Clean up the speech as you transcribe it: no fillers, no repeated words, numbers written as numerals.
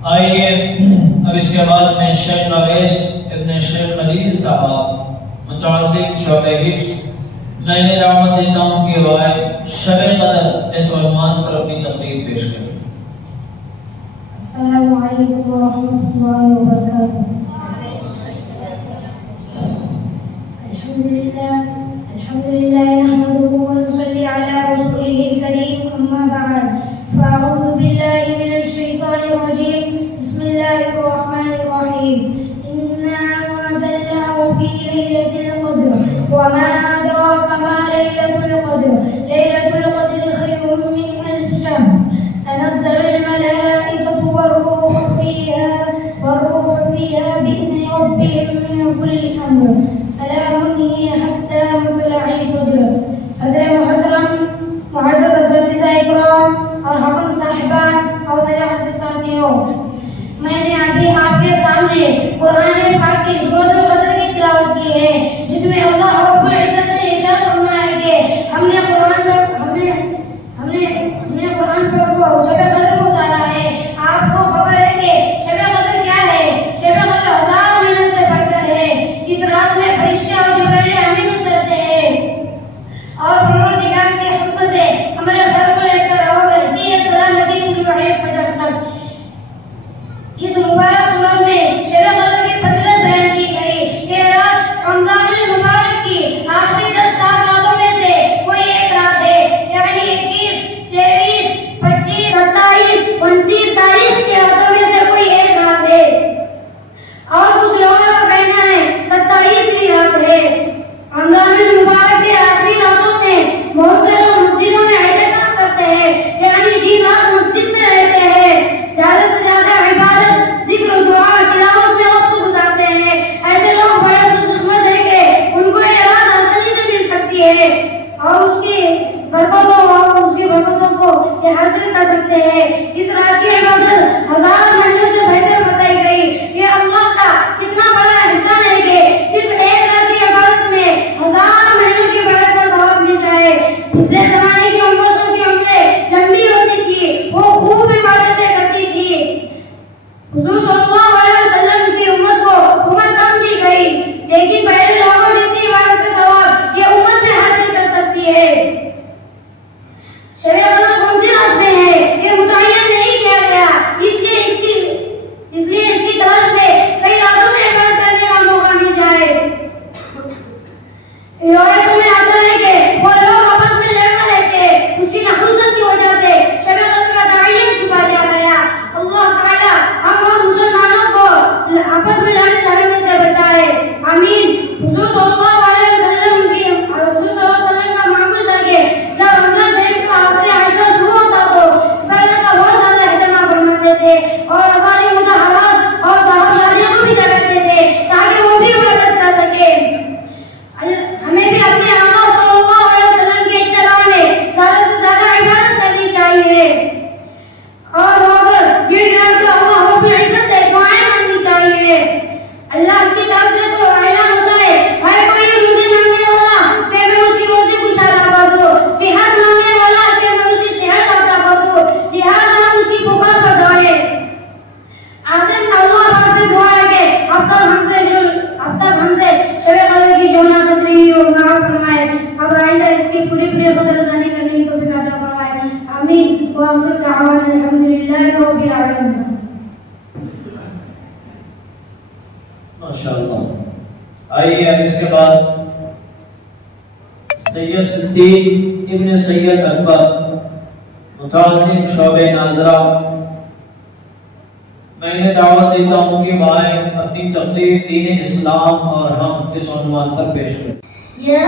आइए अब इसके बाद में शेख अवैस इब्न शेख खलील साहब मुतअल्लिक़ शौक़े हिफ्ज़ मैंने दावत देता हूँ कि वाय शब क़दर इस उन्वान पर अपनी तकरीर पेश करें। अस्सलामु अलैकुम व रहमतुल्लाहि व बरकातुहू। अल्हम्दुलिल्लाह नहमदुहु व नुसल्ली अला रसूलिहिल करीम अम्मा बअद फ़अऊज़ु बिल्लाहि मिनश शैतानिर रजीम बिस्मिल्लाहिर रहमानिर रहीम इन्ना अंज़लनाहु फ़ी लैलतिल क़द्र व मा अदराका मा लैलतुल क़द्र खैरुम मिन अल्फ़ि शहर तनज़्ज़लुल मलाइकतु वर्रूहु फ़ीहा बिइज़्नि रब्बिहिम मिन कुल्लि अम्र सलामुन हिय हत्ता मत्लअल फ़ज्र। सदर मुहतरम मुअज़्ज़ज़ असातिज़ा इकराम और हुक्म साहिबान और मेरे अज़ीज़ साथियों, मैंने अभी आपके सामने कुरान पाक की सूरतुल क़द्र की तिलावत की है, जिसमें अल्लाह रब्बुल इज़्ज़त ने इरशाद फरमाया है कि हमने कुरान पर को शब क़द्र को उतारा है। आपको खबर है कि शब क़द्र क्या है? शब क़द्र 1000 महीनों से बढ़कर है। इस रात में फरिश्ते और जिब्राइल अमीन उतरते हैं और परवरदिगार के हुक्म से हमारे घर को लेकर और रहती है सलामती तुलुए फजर तक। इस मुबारक सूरत में शब क़द्र की फजीलत बयान की गई। ये रात रमज़ानुल मुबारक की आखिरी 10 रातों में से कोई एक रात है, यानी 21, 23, 25, 27, 29 तारीख की रातों में से कोई एक रात है। और कुछ लोगों का कहना है 27वीं रात है। रमज़ानुल मुबारक के आखिरी रातों में बहुत से लोग मस्जिदों में एहतिकाफ करते हैं, यानी दिन रात मस्जिद में रहते हैं, ज्यादा से ज्यादा इबादत, जिक्र, दुआ, तिलावत में वक्त गुजारते हैं। ऐसे लोग बड़े खुशकिस्मत हैं कि उनको ये रात आसानी से मिल सकती है और उसकी बरकतों को ये हासिल कर सकते हैं। इस रात की इबादत 1000 महीनों से बेहतर बताई गई। ये अल्लाह का कितना बड़ा एहसान है कि सिर्फ एक रात की इबादत में 1000 महीनों की बरकत का सवाब मिल जाए। पिछले ज़माने की उम्मतों की उम्रें लंबी होती थी, वो खूब इबादतें करती थी। हुजूर सल्लल्लाहु अलैहि वसल्लम की उम्मत को उम्र कम दी गई, लेकिन पहले लोगों जैसी इबादत का सवाब ये उम्मत में हासिल कर सकती है। शब क़द्र कौन सी रात में है ये मुतय्यन नहीं किया गया, इसलिए इसकी तलाश में कई रातों में इबादत करने का मौका मिल जाए। रिवायतों में आता है कि वो लोग आपस में लड़ना रहते हैं, उसकी नहुसत की वजह से शब क़द्र का तअय्युन छुपा दिया गया। अल्लाह ताला हम और मुसलमानों को आपस में लड़ने से बचाए, आमीन। हुजूर सल्लल्लाहु अलैहि वसल्लम का मामूल था कि जब रमज़ान शरीफ का आखिरी आशरा शुरू होता तो इबादत का बहुत ज्यादा एहतमाम फरमाते थे और हमारी मुताहरात और साहबजादियों को भी लगाते थे ताकि वो भी इबादत कर सके। हमें भी अपने आका सल्लल्लाहु अलैहि वसल्लम के इत्तिबा में ज्यादा से ज्यादा इबादत करनी चाहिए और अगर ये ध्यान से अल्लाह रब्बुल इज्जत से दुआएं मांगनी चाहिए। अल्लाह की तरफ से तो ऐलान होता है, हर कोई मुझे मांगने वाला कि मैं उसकी रोजी कुशल कर दूं, सेहत मांगने वाला कि मैं उसकी सेहत अता कर दूं, लिहाजा हम उसकी पुकार पर दौड़े। आखिर अल्लाह पाक से दुआ है कि अब तक हमसे शब क़द्र की जो नाक़दरी हुई वो माफ फरमाए, अब आइंदा इसकी पूरी कदरदानी करने की तौफीक अता फरमाए, आमीन। व आखिर दाअवाना अल्हम्दुलिल्लाहि रब्बिल आलमीन। माशाअल्लाह। आइए अब इसके बाद सैयद सिद्दीक इब्न सैयद अकबर मुतअल्लिक़ शौक़े नाज़रा मैंने दावत देता हूँ कि वाय अपनी तकरीर दीन इस्लाम और हम इस उन्वान पर पेश करें। या